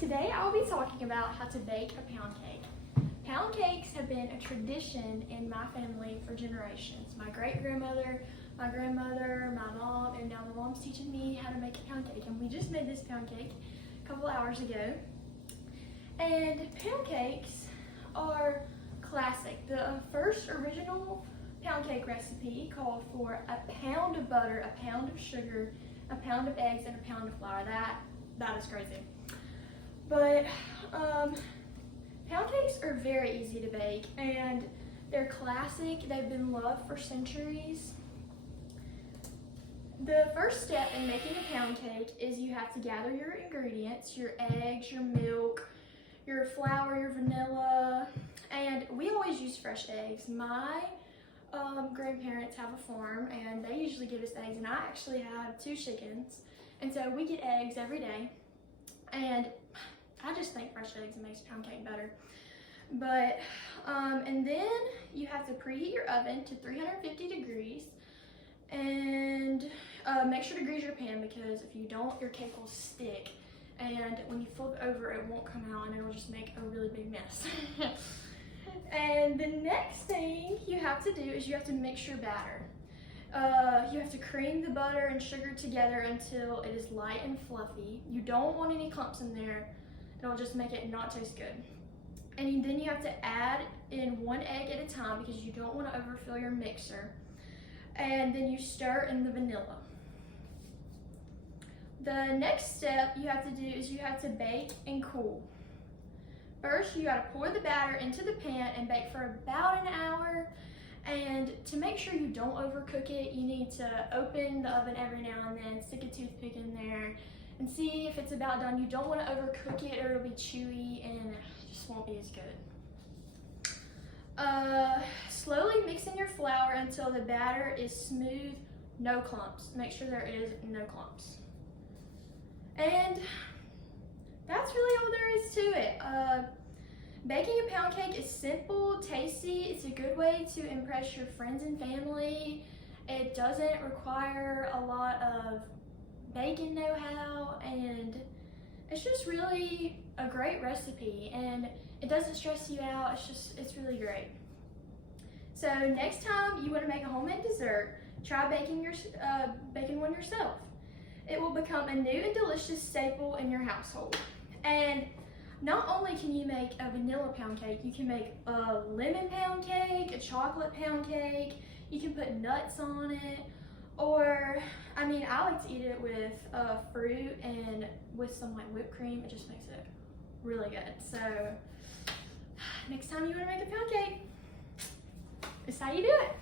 Today I'll be talking about how to bake a pound cake. Pound cakes have been a tradition in my family for generations. My great-grandmother, my grandmother, my mom, and now my mom's teaching me how to make a pound cake. And we just made this pound cake a couple hours ago. And pound cakes are classic. The first original pound cake recipe called for a pound of butter, a pound of sugar, a pound of eggs, and a pound of flour. That is crazy. But pound cakes are very easy to bake and they're classic. They've been loved for centuries. The first step in making a pound cake is you have to gather your ingredients, your eggs, your milk, your flour, your vanilla, and we always use fresh eggs. My grandparents have a farm and they usually give us eggs, and I actually have 2 chickens, and so we get eggs every day. And I just think fresh eggs makes pound cake better. But, and then you have to preheat your oven to 350 degrees and make sure to grease your pan, because if you don't, your cake will stick. And when you flip over, it won't come out and it'll just make a really big mess. And the next thing you have to do is you have to mix your batter. You have to cream the butter and sugar together until it is light and fluffy. You don't want any clumps in there. It'll just make it not taste good. And then you have to add in 1 egg at a time because you don't want to overfill your mixer. And then you stir in the vanilla. The next step you have to do is you have to bake and cool. First, you got to pour the batter into the pan and bake for about an hour. And to make sure you don't overcook it, you need to open the oven every now and then, stick a toothpick in there, and see if it's about done. You don't want to overcook it or it'll be chewy and it just won't be as good. Slowly mix in your flour until the batter is smooth, no clumps. Make sure there is no clumps. And that's really all there is to it. Baking a pound cake is simple, tasty. It's a good way to impress your friends and family. It doesn't require a lot of baking know-how, and it's just really a great recipe, and it doesn't stress you out. It's really great. So next time you want to make a homemade dessert, try baking one yourself. It will become a new and delicious staple in your household. And not only can you make a vanilla pound cake, you can make a lemon pound cake, a chocolate pound cake, you can put nuts on it, or, I mean, I like to eat it with fruit and with some like whipped cream. It just makes it really good. So next time you want to make a pound cake, this is how you do it.